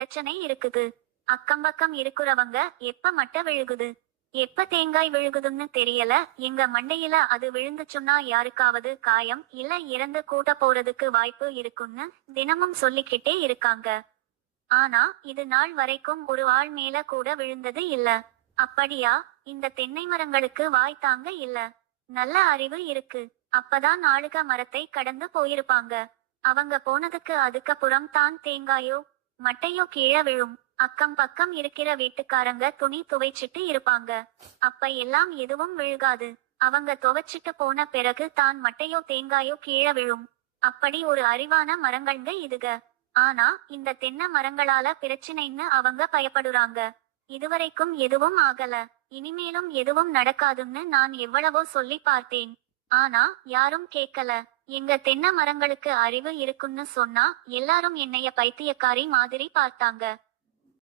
பிரச்சனை இருக்குது. அக்கம் பக்கம் இருக்கிறவங்க எப்ப மட்டை விழுகுது, எப்ப தேங்காய் விழுகுதுன்னு தெரியல. எங்க மண்டையில அது விழுந்துச்சுன்னா யாருக்காவது காயம் இல்ல இறந்து கூட போறதுக்கு வாய்ப்பு இருக்குன்னு தினமும் சொல்லிக்கிட்டே இருக்காங்க. ஆனா இது நாள் வரைக்கும் ஒரு ஆள் மேல கூட விழுந்தது இல்ல. அப்படியா? இந்த தென்னை மரங்களுக்கு வாய் தாங்க இல்ல. நல்ல அறிவு இருக்கு. அப்பதான் ஆளுக மரத்தை கடந்து போயிருப்பாங்க. அவங்க போனதுக்கு அதுக்கப்புறம் தான் தேங்காயோ மட்டையோ கீழே விழும். அக்கம் பக்கம் இருக்கிற வீட்டுக்காரங்க துணி துவைச்சிட்டு இருப்பாங்க. அப்ப எல்லாம் எதுவும் விழுகாது. அவங்க துவைச்சிட்டு போன பிறகு தான் மட்டையோ தேங்காயோ கீழே விழும். அப்படி ஒரு அறிவான மரங்கள்ங்க இதுக. ஆனா இந்த தென்னை மரங்களால பிரச்சனைன்னு அவங்க பயப்படுறாங்க. இதுவரைக்கும் எதுவும் ஆகல. இனிமேலும் எதுவும் நடக்காதுன்னு நான் எவ்வளவோ சொல்லி பார்த்தேன். ஆனா யாரும் கேட்கல. எங்க தென்னை மரங்களுக்கு அறிவு இருக்குன்னு சொன்னா எல்லாரும் என்னைய பைத்தியக்காரி மாதிரி பார்த்தாங்க.